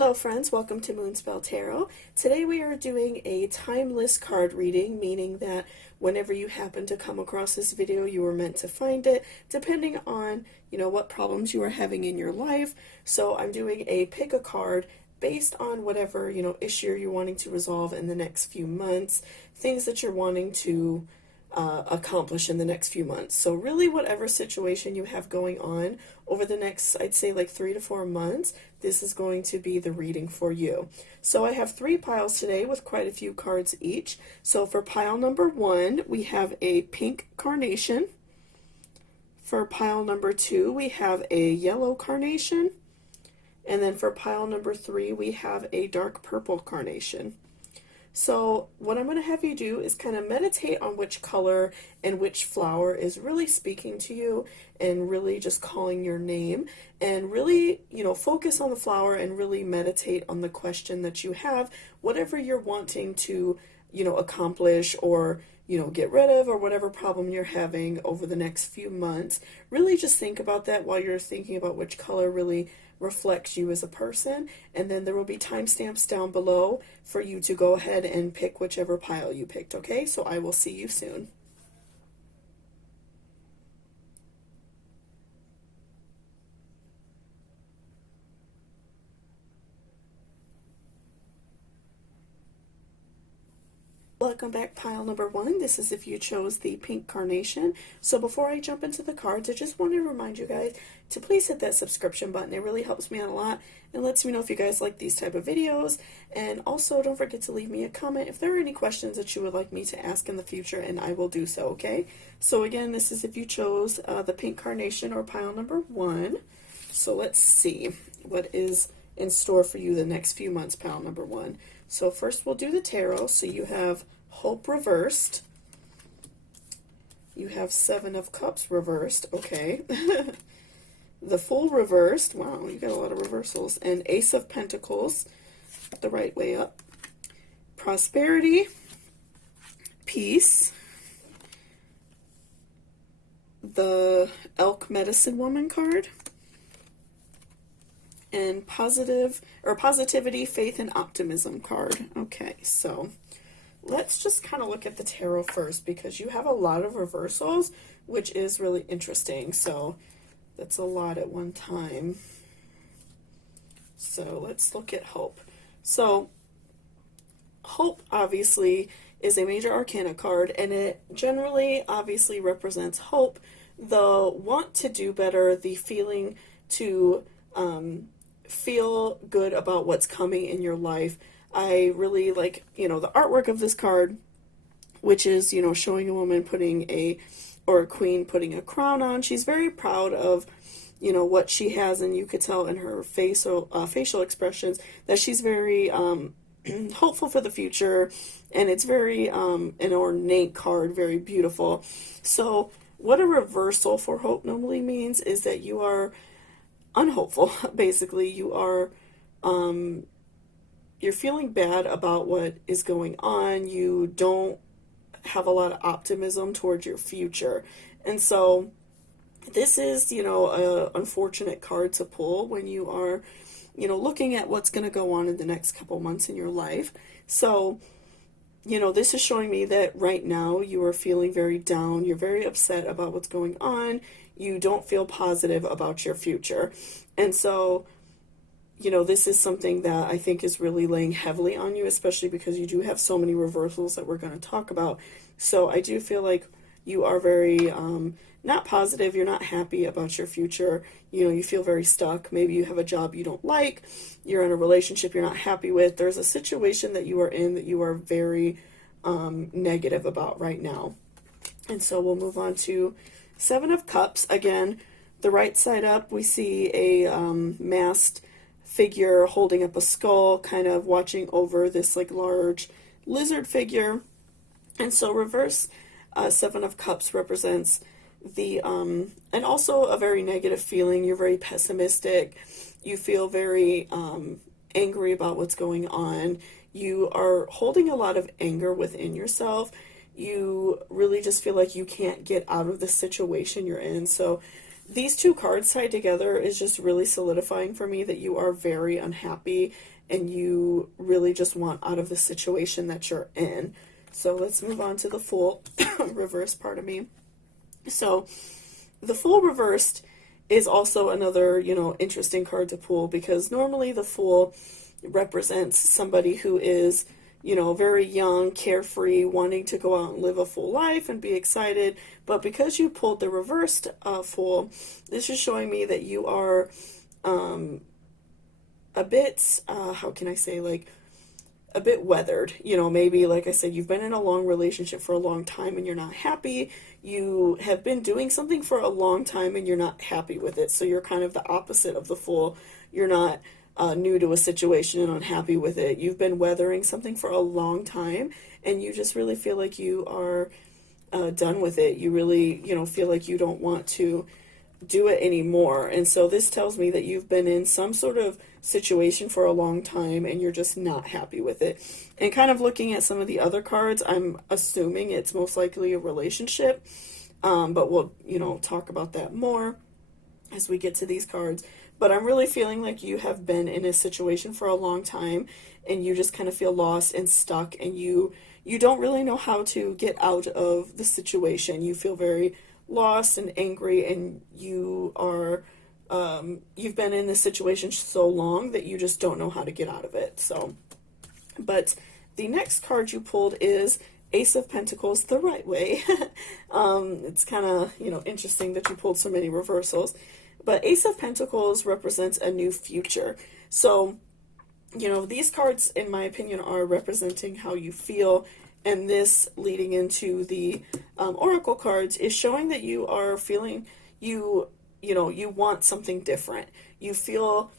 Hello friends, welcome to Moonspell Tarot. Today we are doing a timeless card reading, meaning that whenever you happen to come across this video, you are meant to find it, depending on, what problems you are having in your life. So I'm doing a pick a card based on whatever, issue you're wanting to resolve in the next few months, things that you're wanting to accomplish in the next few months. So really whatever situation you have going on over the next, I'd say like 3 to 4 months, this is going to be the reading for you. So I have 3 piles today with quite a few cards each. So for pile number 1, we have a pink carnation. For pile number 2, we have a yellow carnation. And then for pile number 3, we have a dark purple carnation. So what I'm going to have you do is kind of meditate on which color and which flower is really speaking to you and really just calling your name, and really, focus on the flower and really meditate on the question that you have, whatever you're wanting to, accomplish or, get rid of, or whatever problem you're having over the next few months. Really just think about that while you're thinking about which color really reflects you as a person, and then there will be timestamps down below for you to go ahead and pick whichever pile you picked, okay? So I will see you soon. Welcome back, pile number 1. This is if you chose the pink carnation. So before I jump into the cards, I just want to remind you guys to please hit that subscription button. It really helps me out a lot and lets me know if you guys like these type of videos. And also don't forget to leave me a comment if there are any questions that you would like me to ask in the future, and I will do so, okay? So again, this is if you chose the pink carnation or pile number 1. So let's see what is in store for you the next few months, pile number 1. So first we'll do the tarot. So you have Hope reversed. You have 7 of Cups reversed. Okay. The Fool reversed. Wow, you got a lot of reversals. And Ace of Pentacles, the right way up. Prosperity. Peace. The Elk Medicine Woman card. And positivity, faith, and optimism card. Okay, so let's just kind of look at the tarot first, because you have a lot of reversals, which is really interesting. So that's a lot at one time. So let's look at Hope. So Hope obviously is a major arcana card, and it generally obviously represents hope, the want to do better, the feeling to feel good about what's coming in your life. I really like, the artwork of this card, which is, showing a woman or a queen putting a crown on. She's very proud of, what she has, and you could tell in her facial expressions that she's very hopeful for the future, and it's very an ornate card, very beautiful. So what a reversal for Hope normally means is that you are unhopeful. Basically, you are you're feeling bad about what is going on. You don't have a lot of optimism towards your future, and so this is a unfortunate card to pull when you are looking at what's going to go on in the next couple months in your life. So this is showing me that right now you are feeling very down. You're very upset about what's going on. You don't feel positive about your future. And so, this is something that I think is really laying heavily on you, especially because you do have so many reversals that we're going to talk about. So I do feel like you are very not positive. You're not happy about your future. You feel very stuck. Maybe you have a job you don't like. You're in a relationship you're not happy with. There's a situation that you are in that you are very negative about right now. And so we'll move on to 7 of Cups. Again, the right side up, we see a masked figure holding up a skull, kind of watching over this like large lizard figure. And so reverse 7 of Cups represents the and also a very negative feeling. You're very pessimistic. You feel very angry about what's going on. You are holding a lot of anger within yourself. You really just feel like you can't get out of the situation you're in. So these two cards tied together is just really solidifying for me that you are very unhappy and you really just want out of the situation that you're in. So let's move on to the Fool reverse, pardon me. So the Fool reversed is also another, interesting card to pull, because normally the Fool represents somebody who is, very young, carefree, wanting to go out and live a full life and be excited. But because you pulled the reversed Fool, this is showing me that you are a bit, how can I say, like, a bit weathered. Maybe, like I said, you've been in a long relationship for a long time and you're not happy. You have been doing something for a long time and you're not happy with it. So you're kind of the opposite of the Fool. You're not new to a situation and unhappy with it. You've been weathering something for a long time and you just really feel like you are done with it. You really, feel like you don't want to do it anymore. And so this tells me that you've been in some sort of situation for a long time and you're just not happy with it. And kind of looking at some of the other cards, I'm assuming it's most likely a relationship. But we'll, talk about that more as we get to these cards. But I'm really feeling like you have been in a situation for a long time and you just kind of feel lost and stuck, and you don't really know how to get out of the situation. You feel very lost and angry, and you are you've been in this situation so long that you just don't know how to get out of it. So, but the next card you pulled is Ace of Pentacles the right way. It's kind of, interesting that you pulled so many reversals. But Ace of Pentacles represents a new future. So, these cards, in my opinion, are representing how you feel. And this, leading into the Oracle cards, is showing that you are feeling, you want something different. You feel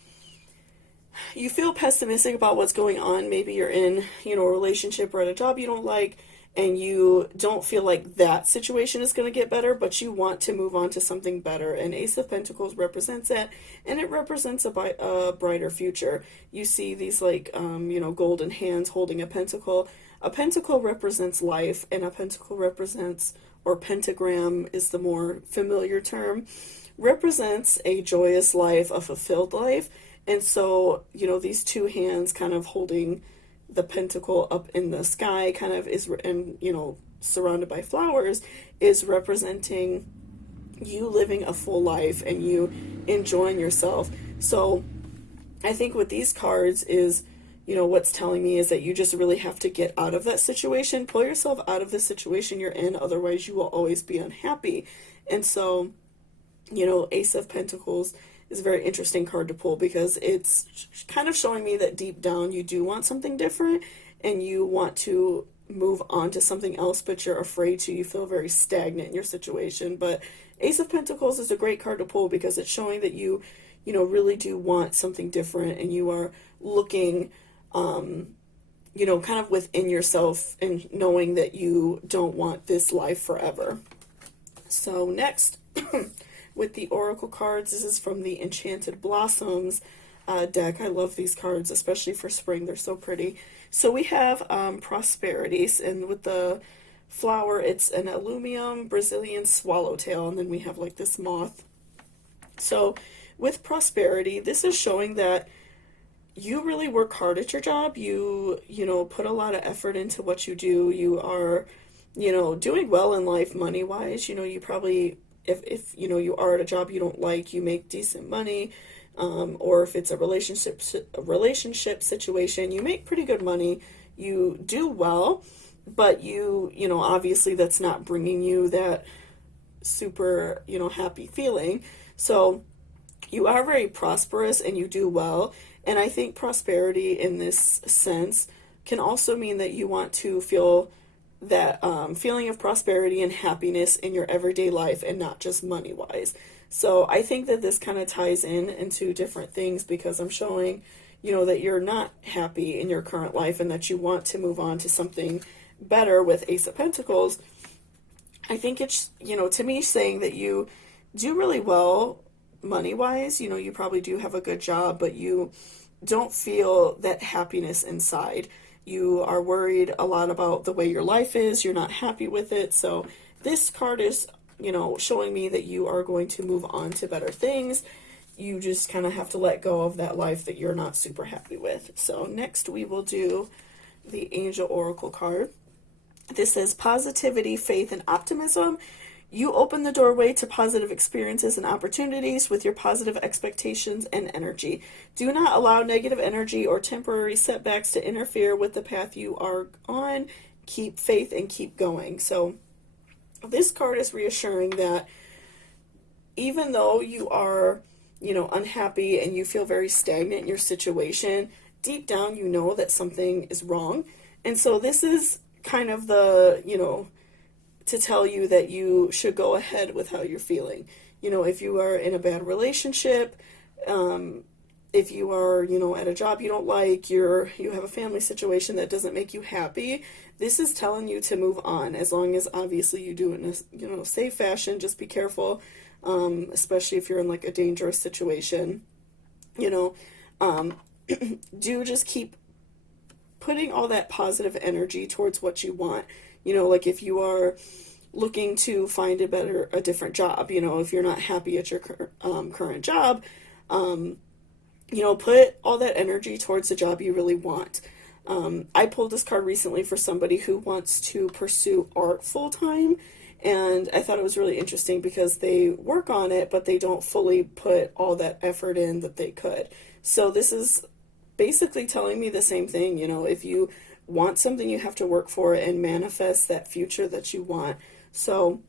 pessimistic about what's going on. Maybe you're in, a relationship or at a job you don't like, and you don't feel like that situation is going to get better, but you want to move on to something better. And Ace of Pentacles represents that, and it represents a brighter future. You see these, like, golden hands holding a pentacle. A pentacle represents life, and a pentacle represents, or pentagram is the more familiar term, represents a joyous life, a fulfilled life. And so, these two hands kind of holding the pentacle up in the sky kind of is, and, surrounded by flowers, is representing you living a full life and you enjoying yourself. So I think with these cards is, what's telling me is that you just really have to get out of that situation, pull yourself out of the situation you're in, otherwise you will always be unhappy. And so, Ace of Pentacles is a very interesting card to pull, because it's kind of showing me that deep down you do want something different and you want to move on to something else, but you're afraid to. You feel very stagnant in your situation. But Ace of Pentacles is a great card to pull because it's showing that you really do want something different, and you are looking, kind of within yourself and knowing that you don't want this life forever. So next, with the Oracle cards, this is from the Enchanted Blossoms deck. I love these cards, especially for spring. They're so pretty. So we have Prosperities, and with the flower, it's an Allumium Brazilian Swallowtail, and then we have like this moth. So with Prosperity, this is showing that you really work hard at your job. You put a lot of effort into what you do. You are, doing well in life money-wise. You probably, if you are at a job you don't like, you make decent money, or if it's a relationship situation, you make pretty good money, you do well, but obviously that's not bringing you that super, happy feeling. So you are very prosperous and you do well. And I think prosperity in this sense can also mean that you want to feel that feeling of prosperity and happiness in your everyday life and not just money-wise. So I think that this kind of ties into different things, because I'm showing, that you're not happy in your current life and that you want to move on to something better with Ace of Pentacles. I think it's, to me, saying that you do really well money-wise. You probably do have a good job, but you don't feel that happiness inside. You are worried a lot about the way your life is. You're not happy with it. So this card is showing me that you are going to move on to better things. You just kind of have to let go of that life that you're not super happy with. So next we will do the Angel Oracle card. This says positivity, faith, and optimism. You open the doorway to positive experiences and opportunities with your positive expectations and energy. Do not allow negative energy or temporary setbacks to interfere with the path you are on. Keep faith and keep going. So this card is reassuring that even though you are, unhappy and you feel very stagnant in your situation, deep down you know that something is wrong. And so this is kind of the, to tell you that you should go ahead with how you're feeling. If you are in a bad relationship, if you are, at a job you don't like, you have a family situation that doesn't make you happy, this is telling you to move on, as long as obviously you do it in a, safe fashion. Just be careful, especially if you're in like a dangerous situation. Do just keep putting all that positive energy towards what you want. Like if you are looking to find a different job, if you're not happy at your current job, put all that energy towards the job you really want. I pulled this card recently for somebody who wants to pursue art full-time, and I thought it was really interesting because they work on it, but they don't fully put all that effort in that they could. So this is basically telling me the same thing. If you want something, you have to work for it and manifest that future that you want. So,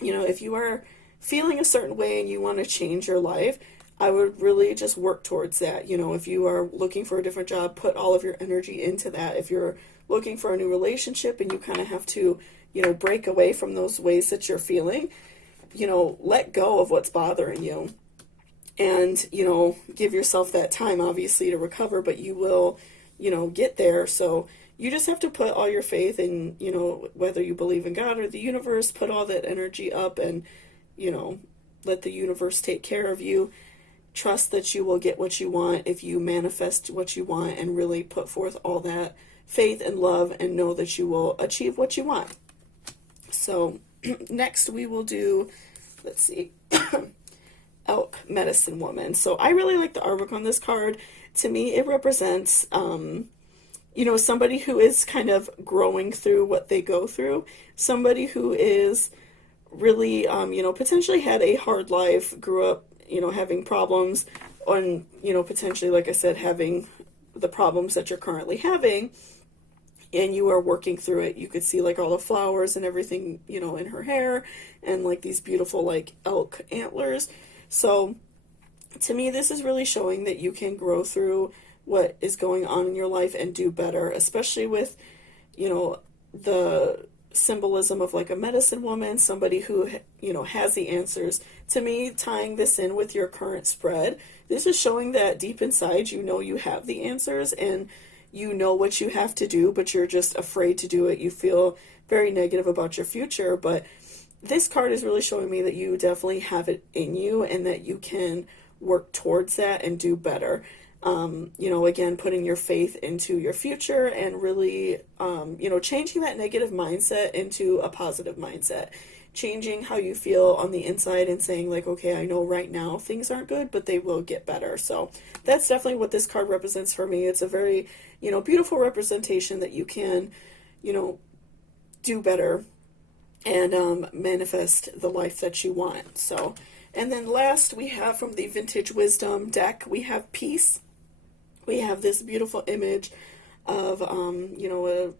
if you are feeling a certain way and you want to change your life, I would really just work towards that. If you are looking for a different job, put all of your energy into that. If you're looking for a new relationship and you kind of have to, break away from those ways that you're feeling, let go of what's bothering you. And, give yourself that time, obviously, to recover, but you will, get there. So you just have to put all your faith in, whether you believe in God or the universe, put all that energy up and, let the universe take care of you. Trust that you will get what you want if you manifest what you want and really put forth all that faith and love and know that you will achieve what you want. So next we will do, let's see, Elk Medicine Woman. So I really like the artwork on this card. To me, it represents, somebody who is kind of growing through what they go through. Somebody who is really, potentially had a hard life, grew up, having problems, and, potentially, like I said, having the problems that you're currently having, and you are working through it. You could see, like, all the flowers and everything, in her hair, and, like, these beautiful, like, elk antlers. So, to me, this is really showing that you can grow through what is going on in your life and do better, especially with, the symbolism of like a medicine woman, somebody who, has the answers. To me, tying this in with your current spread, this is showing that deep inside, you have the answers and you know what you have to do, but you're just afraid to do it. You feel very negative about your future, but this card is really showing me that you definitely have it in you and that you can work towards that and do better. Again, putting your faith into your future and really, changing that negative mindset into a positive mindset, changing how you feel on the inside and saying like, okay, I know right now things aren't good, but they will get better. So that's definitely what this card represents for me. It's a very, beautiful representation that you can, do better and manifest the life that you want. So, and then last we have from the Vintage Wisdom deck, we have Peace. We have this beautiful image of, a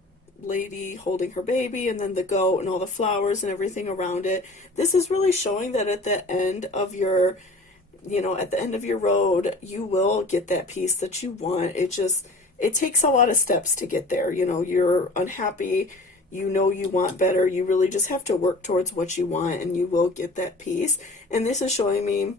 lady holding her baby and then the goat and all the flowers and everything around it. This is really showing that at the end of your, at the end of your road, you will get that peace that you want. It takes a lot of steps to get there. You're unhappy, you want better. You really just have to work towards what you want and you will get that peace. And this is showing me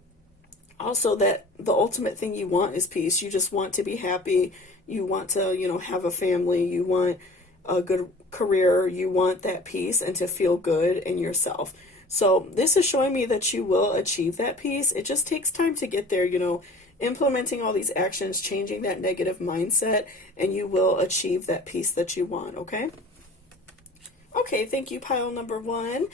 also that the ultimate thing you want is peace. You just want to be happy. You want to, have a family. You want a good career. You want that peace and to feel good in yourself. So this is showing me that you will achieve that peace. It just takes time to get there, implementing all these actions, changing that negative mindset, and you will achieve that peace that you want, okay? Okay, thank you, pile number one.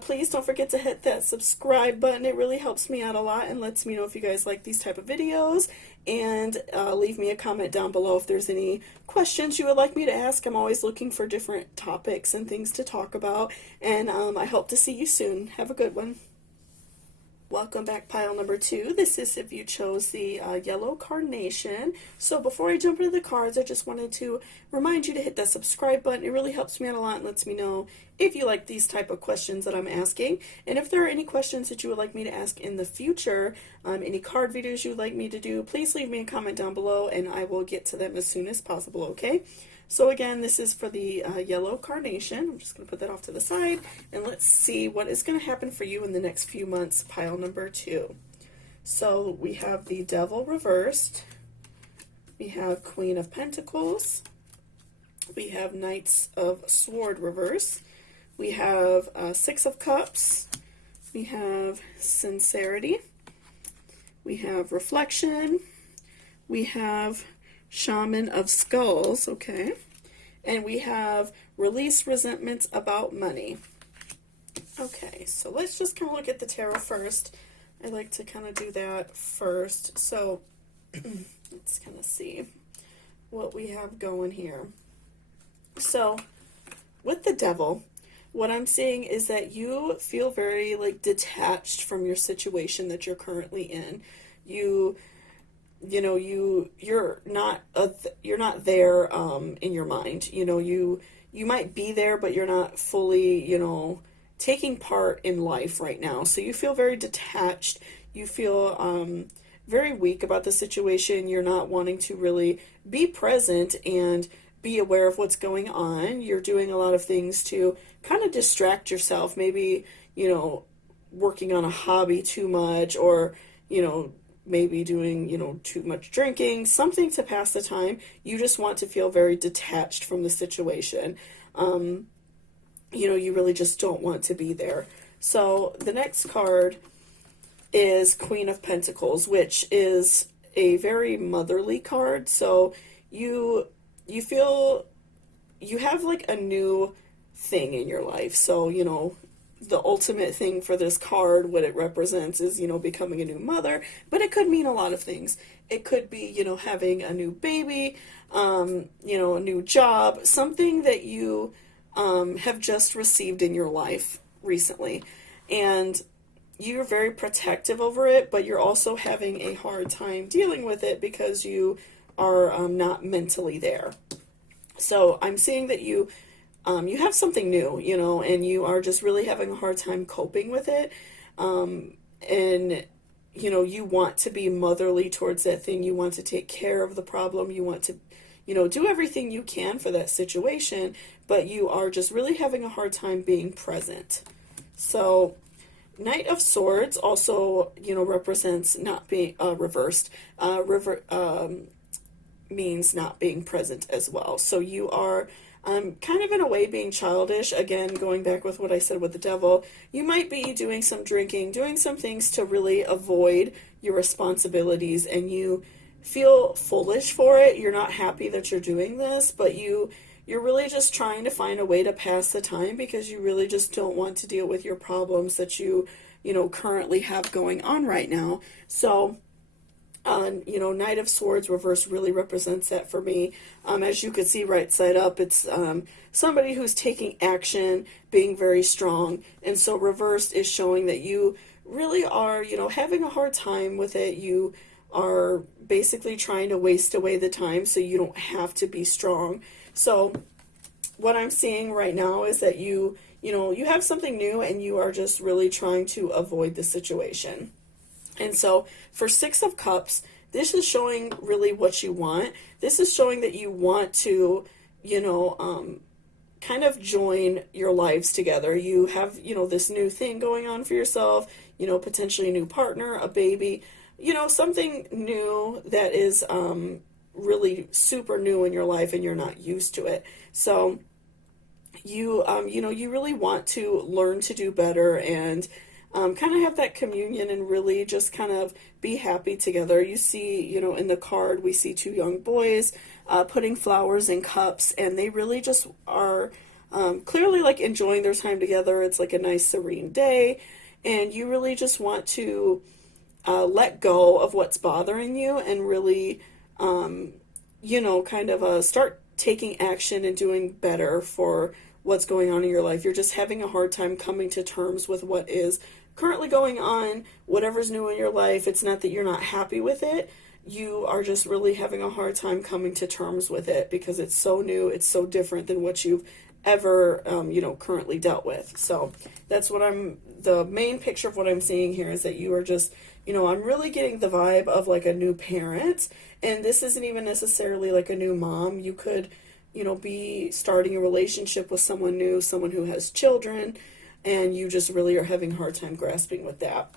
Please don't forget to hit that subscribe button. It really helps me out a lot and lets me know if you guys like these type of videos. And leave me a comment down below if there's any questions you would like me to ask. I'm always looking for different topics and things to talk about. And I hope to see you soon. Have a good one. Welcome back, pile number two. This is if you chose the yellow carnation. So before I jump into the cards, I just wanted to remind you to hit that subscribe button. It really helps me out a lot and lets me know if you like these type of questions that I'm asking. And if there are any questions that you would like me to ask in the future, any card videos you would like me to do, please leave me a comment down below and I will get to them as soon as possible, okay? So again, this is for the yellow carnation. I'm just going to put that off to the side, and let's see what is going to happen for you in the next few months, pile number two. So we have the Devil reversed, we have Queen of Pentacles, we have Knights of Sword reverse, we have Six of Cups, we have Sincerity, we have Reflection, we have Shaman of Skulls, okay, and we have Release Resentments about Money. Okay, so let's just kind of look at the tarot first. I like to kind of do that first. So let's kind of see what we have going here. So with the Devil, what I'm seeing is that you feel very like detached from your situation that you're currently in. You're not there in your mind. You might be there, but you're not fully taking part in life right now. So you feel very detached. You feel very weak about the situation. You're not wanting to really be present and be aware of what's going on. You're doing a lot of things to kind of distract yourself. Maybe working on a hobby too much, or maybe doing, too much drinking, something to pass the time. You just want to feel very detached from the situation. You really just don't want to be there. So the next card is Queen of Pentacles, which is a very motherly card. So you feel you have like a new thing in your life. So, the ultimate thing for this card, what it represents is, becoming a new mother, but it could mean a lot of things. It could be, having a new baby, a new job, something that you have just received in your life recently. And you're very protective over it, but you're also having a hard time dealing with it because you are not mentally there. So I'm seeing that you have something new, and you are just really having a hard time coping with it. And, you want to be motherly towards that thing. You want to take care of the problem. You want to, do everything you can for that situation, but you are just really having a hard time being present. So Knight of Swords also, represents not being reversed. Means not being present as well. So you are kind of in a way being childish. Again, going back with what I said with the Devil, you might be doing some drinking, doing some things to really avoid your responsibilities, and you feel foolish for it. You're not happy that you're doing this, but you're really just trying to find a way to pass the time because you really just don't want to deal with your problems that you currently have going on right now. So Knight of Swords reverse really represents that for me. As you can see right side up, it's somebody who's taking action, being very strong. And so reversed is showing that you really are, having a hard time with it. You are basically trying to waste away the time so you don't have to be strong. So what I'm seeing right now is that you have something new and you are just really trying to avoid the situation. And so for Six of Cups, this is showing really what you want. This is showing that you want to, kind of join your lives together. You have, this new thing going on for yourself, potentially a new partner, a baby, something new that is really super new in your life and you're not used to it. So you really want to learn to do better and kind of have that communion and really just kind of be happy together. You see, in the card, we see two young boys putting flowers in cups, and they really just are clearly like enjoying their time together. It's like a nice serene day, and you really just want to let go of what's bothering you and really, kind of start taking action and doing better for what's going on in your life. You're just having a hard time coming to terms with what is currently going on, whatever's new in your life. It's not that you're not happy with it. You are just really having a hard time coming to terms with it because it's so new, it's so different than what you've ever, currently dealt with. So that's what the main picture of what I'm seeing here is that you are just, I'm really getting the vibe of like a new parent, and this isn't even necessarily like a new mom. You could, be starting a relationship with someone new, someone who has children, and you just really are having a hard time grasping with that.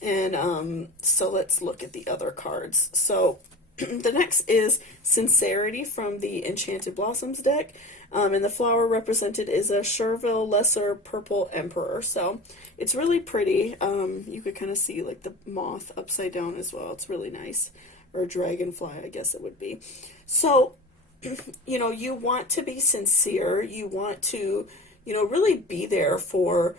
And so let's look at the other cards. So the next is Sincerity from the Enchanted Blossoms deck. And the flower represented is a Chervil Lesser Purple Emperor. So it's really pretty. You could kind of see like the moth upside down as well. It's really nice. Or dragonfly, I guess it would be. So, you want to be sincere. You want to, really be there for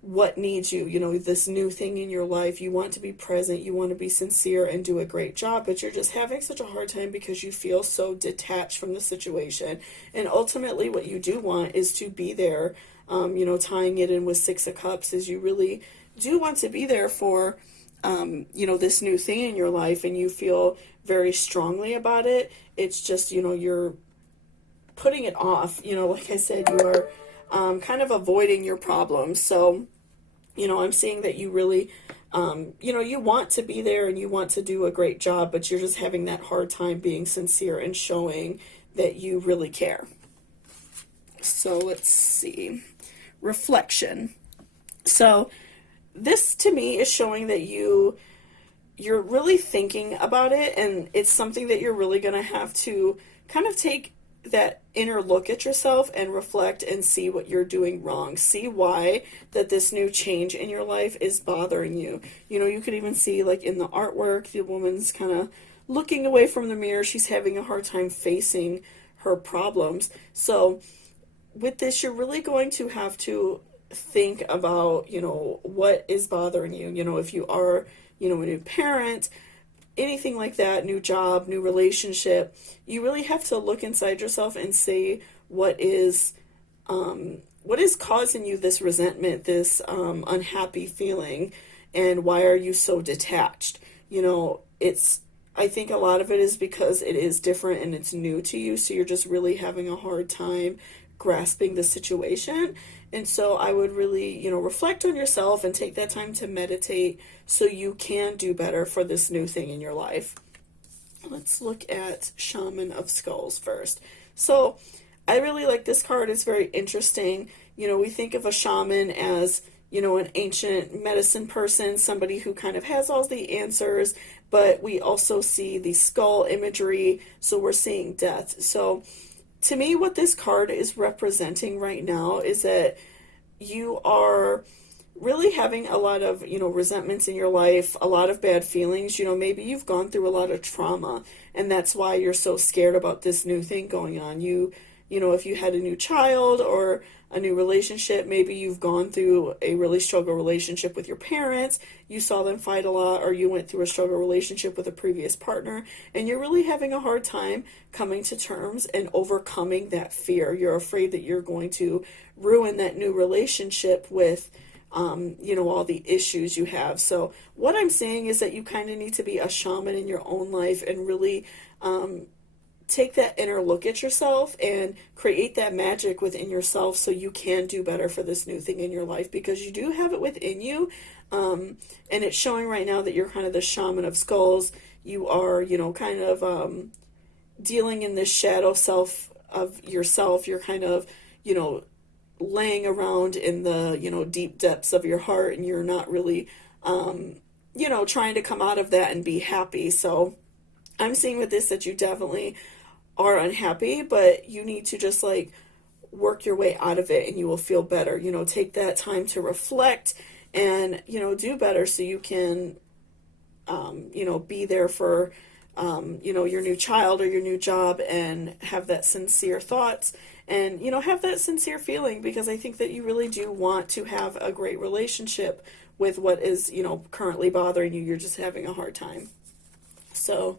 what needs you, this new thing in your life. You want to be present, you want to be sincere and do a great job, but you're just having such a hard time because you feel so detached from the situation. And ultimately what you do want is to be there, tying it in with Six of Cups, is you really do want to be there for, this new thing in your life, and you feel very strongly about it. It's just, you're putting it off. Like I said, you are kind of avoiding your problems. So, I'm seeing that you really, you want to be there and you want to do a great job, but you're just having that hard time being sincere and showing that you really care. So let's see. Reflection. So this to me is showing that you're really thinking about it, and it's something that you're really going to have to kind of take that inner look at yourself and reflect and see what you're doing wrong. See why that this new change in your life is bothering you. You could even see like in the artwork, the woman's kind of looking away from the mirror. She's having a hard time facing her problems. So with this, you're really going to have to think about, what is bothering you. If you are, a new parent, anything like that, new job, new relationship, you really have to look inside yourself and say what is causing you this resentment, this unhappy feeling, and why are you so detached? I think a lot of it is because it is different and it's new to you, so you're just really having a hard time grasping the situation. And so I would really, reflect on yourself and take that time to meditate so you can do better for this new thing in your life. Let's look at Shaman of Skulls first. So I really like this card. It's very interesting. We think of a shaman as, an ancient medicine person, somebody who kind of has all the answers, but we also see the skull imagery, so we're seeing death. So to me, what this card is representing right now is that you are really having a lot of, resentments in your life, a lot of bad feelings. Maybe you've gone through a lot of trauma, and that's why you're so scared about this new thing going on. If you had a new child or a new relationship, maybe you've gone through a really struggle relationship with your parents, you saw them fight a lot, or you went through a struggle relationship with a previous partner, and you're really having a hard time coming to terms and overcoming that fear. You're afraid that you're going to ruin that new relationship with all the issues you have. So what I'm saying is that you kind of need to be a shaman in your own life and really take that inner look at yourself and create that magic within yourself so you can do better for this new thing in your life, because you do have it within you. And it's showing right now that you're kind of the Shaman of Skulls. You are, kind of dealing in this shadow self of yourself. You're kind of, laying around in the, deep depths of your heart, and you're not really, trying to come out of that and be happy. So I'm seeing with this that you definitely are unhappy, but you need to just like work your way out of it and you will feel better. Take that time to reflect and, do better so you can, be there for, your new child or your new job and have that sincere thoughts and, you know, have that sincere feeling, because I think that you really do want to have a great relationship with what is, you know, currently bothering you. You're just having a hard time. So,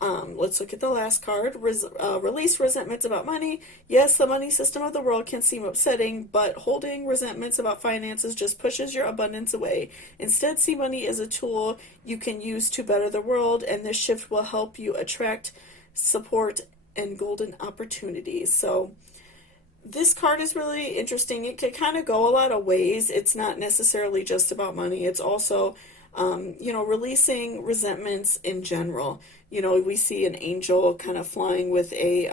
let's look at the last card. Release resentments about money. Yes, the money system of the world can seem upsetting, but holding resentments about finances just pushes your abundance away. Instead, see money as a tool you can use to better the world, and this shift will help you attract support and golden opportunities. So, this card is really interesting. It can kind of go a lot of ways. It's not necessarily just about money. It's also, you know, releasing resentments in general. You know, we see an angel kind of flying with a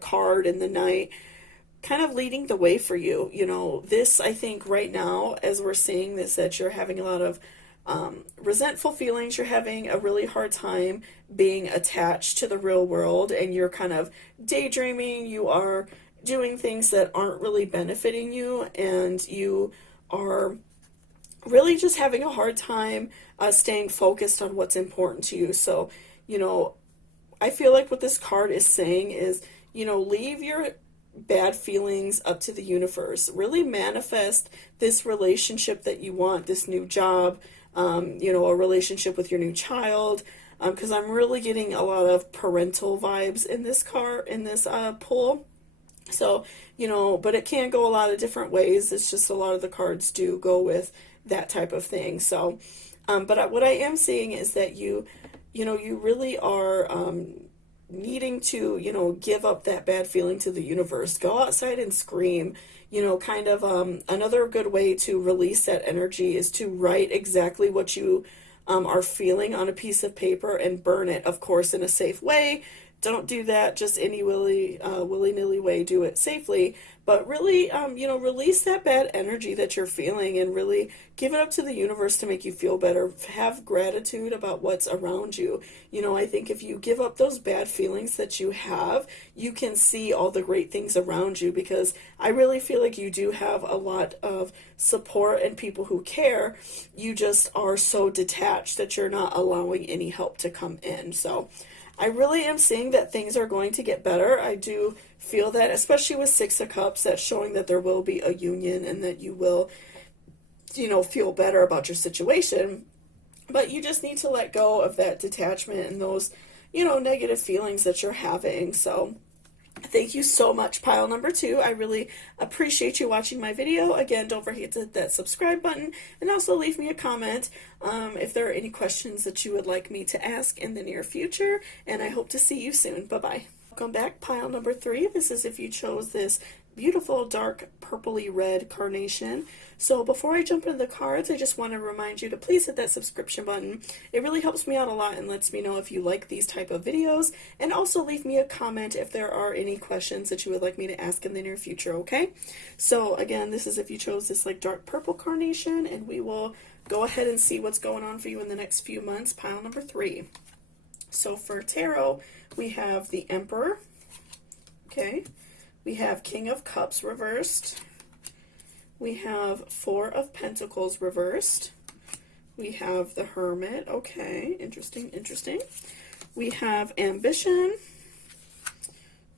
card in the night, kind of leading the way for you. You know, this, I think right now, as we're seeing this, that you're having a lot of resentful feelings. You're having a really hard time being attached to the real world, and you're kind of daydreaming. You are doing things that aren't really benefiting you, and you are really just having a hard time staying focused on what's important to you. So, you know, I feel like what this card is saying is, you know, leave your bad feelings up to the universe. Really manifest this relationship that you want, this new job, you know, a relationship with your new child. Because I'm really getting a lot of parental vibes in this card, in this pull. So, you know, but it can go a lot of different ways. It's just a lot of the cards do go with that type of thing. So, but what I am seeing is that you know, you really are needing to, you know, give up that bad feeling to the universe. Go outside and scream. You know, kind of another good way to release that energy is to write exactly what you are feeling on a piece of paper and burn it, of course, in a safe way. Don't do that just any willy-nilly way. Do it safely, but really, you know, release that bad energy that you're feeling and really give it up to the universe to make you feel better. Have gratitude about what's around you. You know, I think if you give up those bad feelings that you have, you can see all the great things around you, because I really feel like you do have a lot of support and people who care. You just are so detached that you're not allowing any help to come in. So, I really am seeing that things are going to get better. I do feel that, especially with Six of Cups, that's showing that there will be a union and that you will, you know, feel better about your situation. But you just need to let go of that detachment and those, you know, negative feelings that you're having. So, thank you so much, pile number 2. I really appreciate you watching my video. Again, don't forget to hit that subscribe button, and also leave me a comment if there are any questions that you would like me to ask in the near future, and I hope to see you soon. Bye-bye. Welcome back, pile number 3. This is if you chose this beautiful dark purpley red carnation. So before I jump into the cards, I just want to remind you to please hit that subscription button. It really helps me out a lot and lets me know if you like these type of videos, and also leave me a comment if there are any questions that you would like me to ask in the near future, okay? So again, this is if you chose this like dark purple carnation, and we will go ahead and see what's going on for you in the next few months, pile number 3. So for tarot, we have the Emperor, okay? We have King of Cups reversed. We have Four of Pentacles reversed. We have the Hermit. Okay, interesting, interesting. We have Ambition.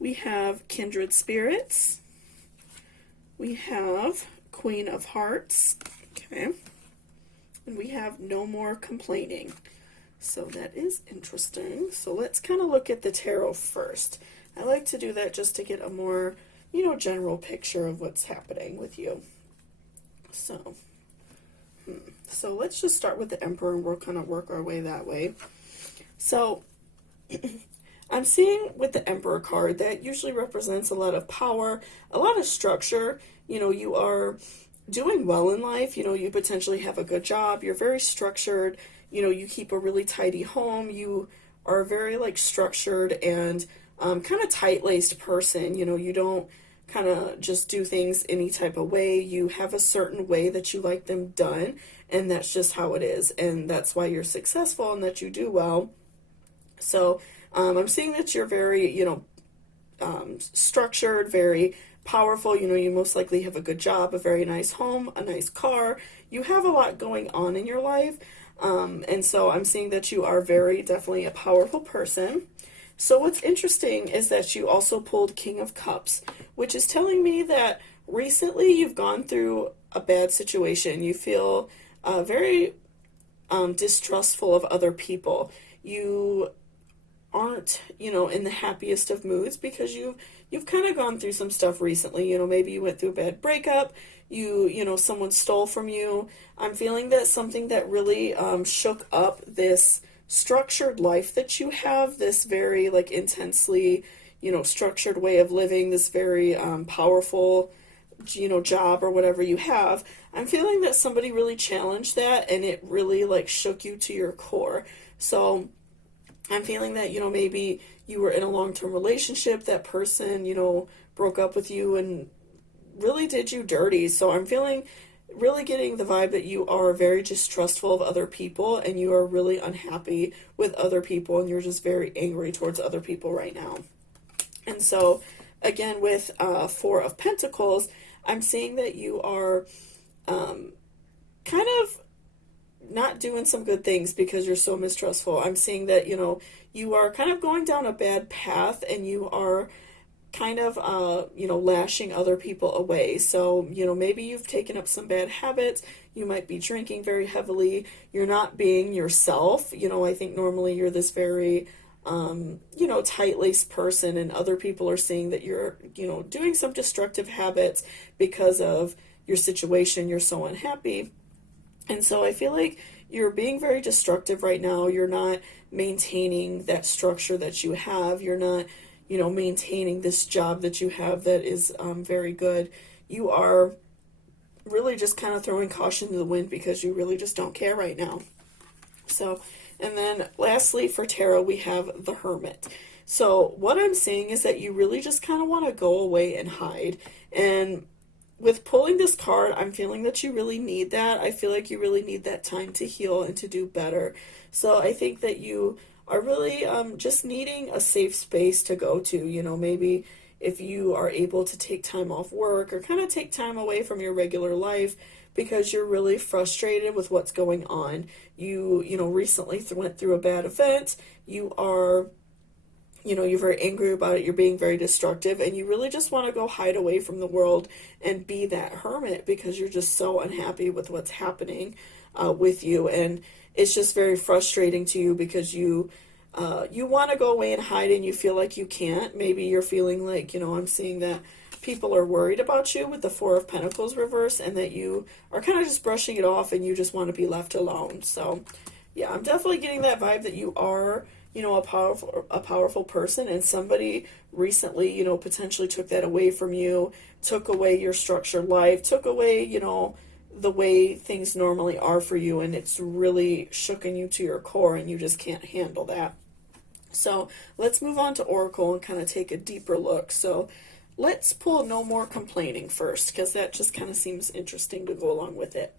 We have Kindred Spirits. We have Queen of Hearts. Okay. And we have No More Complaining. So that is interesting. So let's kind of look at the tarot first. I like to do that just to get a more, you know, general picture of what's happening with you. So, so let's just start with the Emperor, and we'll kind of work our way that way. So, I'm seeing with the Emperor card that usually represents a lot of power, a lot of structure. You know, you are doing well in life. You know, you potentially have a good job. You're very structured. You know, you keep a really tidy home. You are very, like, structured and kind of tight-laced person. You know, you don't kind of just do things any type of way. You have a certain way that you like them done, and that's just how it is, and that's why you're successful and that you do well. So I'm seeing that you're very, you know, structured, very powerful. You know, you most likely have a good job, a very nice home, a nice car. You have a lot going on in your life, and so I'm seeing that you are very definitely a powerful person. So what's interesting is that you also pulled King of Cups, which is telling me that recently you've gone through a bad situation. You feel very distrustful of other people. You aren't, in the happiest of moods because you've kind of gone through some stuff recently. Maybe you went through a bad breakup. Someone stole from you. I'm feeling that something that really shook up this structured life that you have, this very like intensely, structured way of living, this very powerful, job or whatever you have. I'm feeling that somebody really challenged that and it really like shook you to your core. So I'm feeling that, maybe you were in a long-term relationship, that person, broke up with you and really did you dirty. So I'm feeling, really getting the vibe that you are very distrustful of other people and you are really unhappy with other people and you're just very angry towards other people right now. And so, again, with Four of Pentacles, I'm seeing that you are kind of not doing some good things because you're so mistrustful. I'm seeing that, you are kind of going down a bad path and you are kind of, lashing other people away. So, maybe you've taken up some bad habits. You might be drinking very heavily. You're not being yourself. I think normally you're this very, tight-laced person and other people are seeing that you're, doing some destructive habits because of your situation. You're so unhappy. And so I feel like you're being very destructive right now. You're not maintaining that structure that you have. You're not, maintaining this job that you have that is very good. You are really just kind of throwing caution to the wind because you really just don't care right now. So, and then lastly for tarot, we have the Hermit. So what I'm saying is that you really just kind of want to go away and hide. And with pulling this card, I'm feeling that you really need that. I feel like you really need that time to heal and to do better. So I think that you are really just needing a safe space to go to. Maybe if you are able to take time off work or kind of take time away from your regular life because you're really frustrated with what's going on. You recently went through a bad event. You are you're very angry about it, you're being very destructive, and you really just want to go hide away from the world and be that hermit because you're just so unhappy with what's happening with you, and it's just very frustrating to you because you want to go away and hide and you feel like you can't. Maybe you're feeling like, I'm seeing that people are worried about you with the Four of Pentacles reverse and that you are kind of just brushing it off and you just want to be left alone. So yeah, I'm definitely getting that vibe that you are a powerful person, and somebody recently, potentially took that away from you, took away your structured life, took away, the way things normally are for you, and it's really shooken you to your core, and you just can't handle that. So let's move on to Oracle and kind of take a deeper look. So let's pull No More Complaining first, because that just kind of seems interesting to go along with it.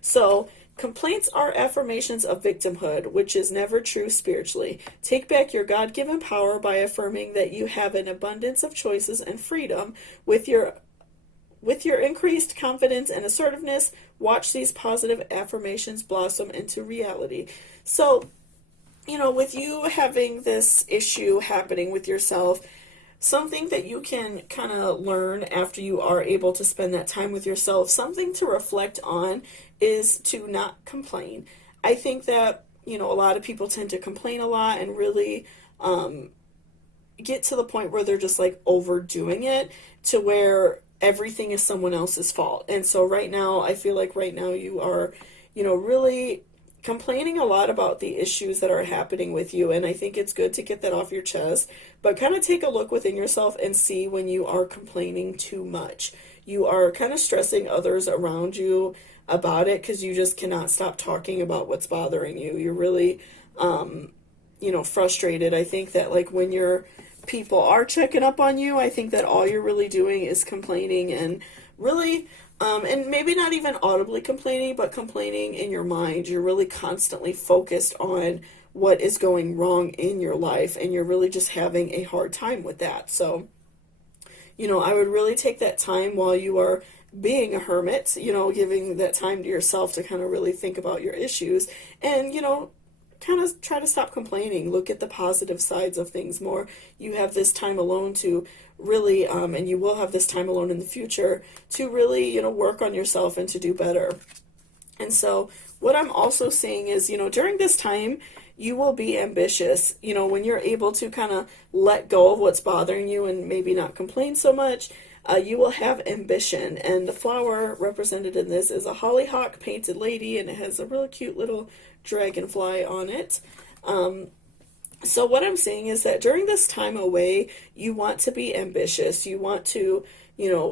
So complaints are affirmations of victimhood, which is never true spiritually. Take back your God-given power by affirming that you have an abundance of choices and freedom. With your increased confidence and assertiveness, watch these positive affirmations blossom into reality. So, with you having this issue happening with yourself, something that you can kind of learn after you are able to spend that time with yourself, something to reflect on is to not complain. I think that, a lot of people tend to complain a lot and really get to the point where they're just like overdoing it to where everything is someone else's fault. And so right now, I feel like right now you are, really complaining a lot about the issues that are happening with you, and I think it's good to get that off your chest, but kind of take a look within yourself and see when you are complaining too much. You are kind of stressing others around you about it because you just cannot stop talking about what's bothering you. You're really, frustrated. I think that like when your people are checking up on you, I think that all you're really doing is complaining and really and maybe not even audibly complaining, but complaining in your mind. You're really constantly focused on what is going wrong in your life, and you're really just having a hard time with that. So, I would really take that time while you are being a hermit, giving that time to yourself to kind of really think about your issues and, kind of try to stop complaining. Look at the positive sides of things more. You have this time alone to really, and you will have this time alone in the future to really, work on yourself and to do better. And so what I'm also seeing is, during this time, you will be ambitious. When you're able to kind of let go of what's bothering you and maybe not complain so much, you will have ambition. And the flower represented in this is a hollyhock painted lady, and it has a really cute little dragonfly on it. So what I'm saying is that during this time away, you want to be ambitious. You want to,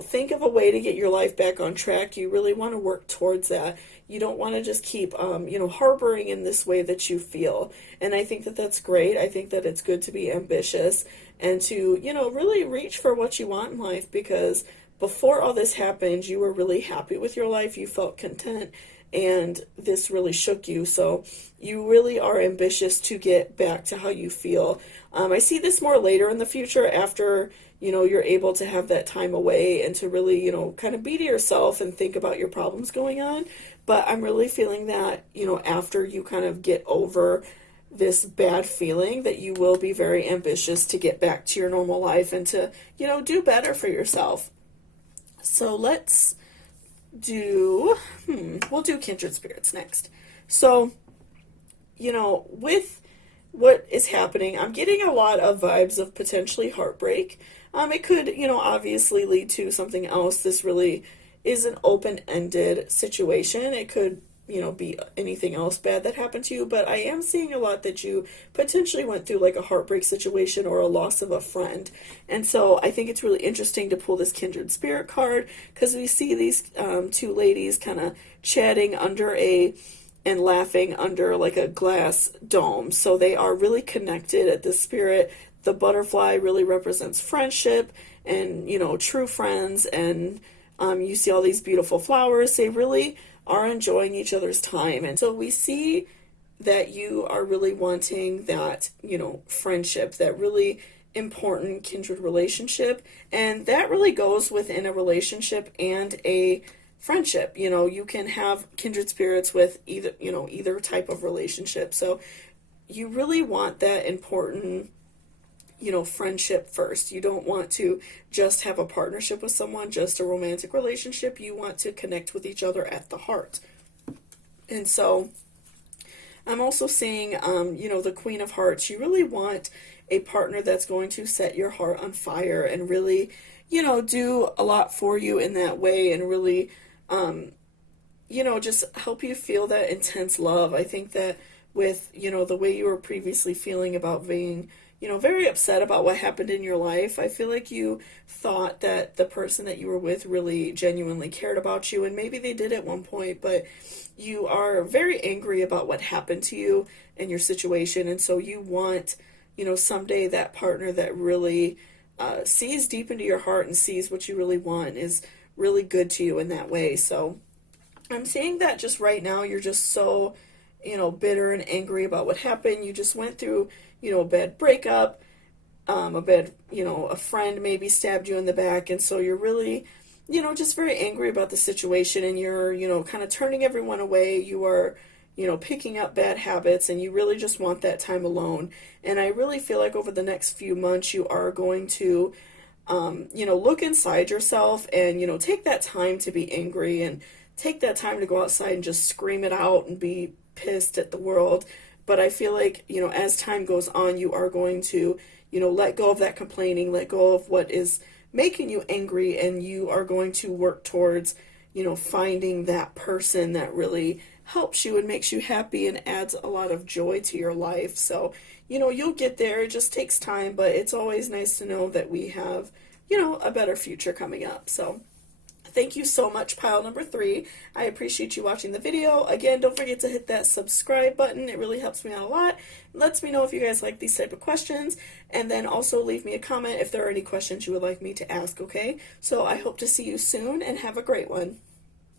think of a way to get your life back on track. You really want to work towards that. You don't want to just keep, harboring in this way that you feel. And I think that that's great. I think that it's good to be ambitious and to, really reach for what you want in life, because before all this happened, you were really happy with your life. You felt content, and this really shook you. So you really are ambitious to get back to how you feel. I see this more later in the future after, you're able to have that time away and to really, kind of be to yourself and think about your problems going on. But I'm really feeling that, after you kind of get over this bad feeling, that you will be very ambitious to get back to your normal life and to, do better for yourself. So let's we'll do kindred spirits next. So, with what is happening, I'm getting a lot of vibes of potentially heartbreak. It could, obviously lead to something else. This really is an open-ended situation. It could, be anything else bad that happened to you, but I am seeing a lot that you potentially went through like a heartbreak situation or a loss of a friend. And so I think it's really interesting to pull this kindred spirit card, because we see these two ladies kind of chatting and laughing under like a glass dome. So they are really connected at the spirit. The butterfly really represents friendship and, true friends. And you see all these beautiful flowers. They really are enjoying each other's time. And so we see that you are really wanting that, friendship, that really important kindred relationship. And that really goes within a relationship and a friendship. You can have kindred spirits with either type of relationship. So you really want that important, friendship first. You don't want to just have a partnership with someone, just a romantic relationship. You want to connect with each other at the heart. And so I'm also seeing, the Queen of Hearts. You really want a partner that's going to set your heart on fire and really, do a lot for you in that way, and really, just help you feel that intense love. I think that with, the way you were previously feeling about being, very upset about what happened in your life, I feel like you thought that the person that you were with really genuinely cared about you, and maybe they did at one point, but you are very angry about what happened to you and your situation, and so you want, someday that partner that really sees deep into your heart and sees what you really want, is really good to you in that way. So I'm saying that just right now you're just so, bitter and angry about what happened. You just went through, a bad breakup, a friend maybe stabbed you in the back, and so you're really, just very angry about the situation, and you're, kind of turning everyone away. You are, picking up bad habits, and you really just want that time alone. And I really feel like over the next few months you are going to, look inside yourself and, take that time to be angry, and take that time to go outside and just scream it out and be pissed at the world. But I feel like, as time goes on, you are going to, let go of that complaining, let go of what is making you angry, and you are going to work towards, finding that person that really helps you and makes you happy and adds a lot of joy to your life. So, you'll get there. It just takes time, but it's always nice to know that we have, a better future coming up. So thank you so much, pile number 3. I appreciate you watching the video. Again, don't forget to hit that subscribe button. It really helps me out a lot. It lets me know if you guys like these type of questions. And then also leave me a comment if there are any questions you would like me to ask, okay? So I hope to see you soon, and have a great one.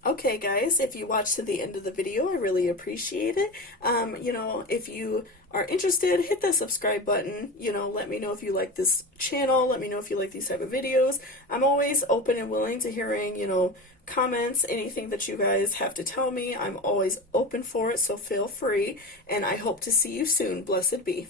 Okay, guys, if you watched to the end of the video, I really appreciate it. If you are interested, hit that subscribe button. Let me know if you like this channel. Let me know if you like these type of videos. I'm always open and willing to hearing, comments, anything that you guys have to tell me. I'm always open for it, so feel free. And I hope to see you soon. Blessed be.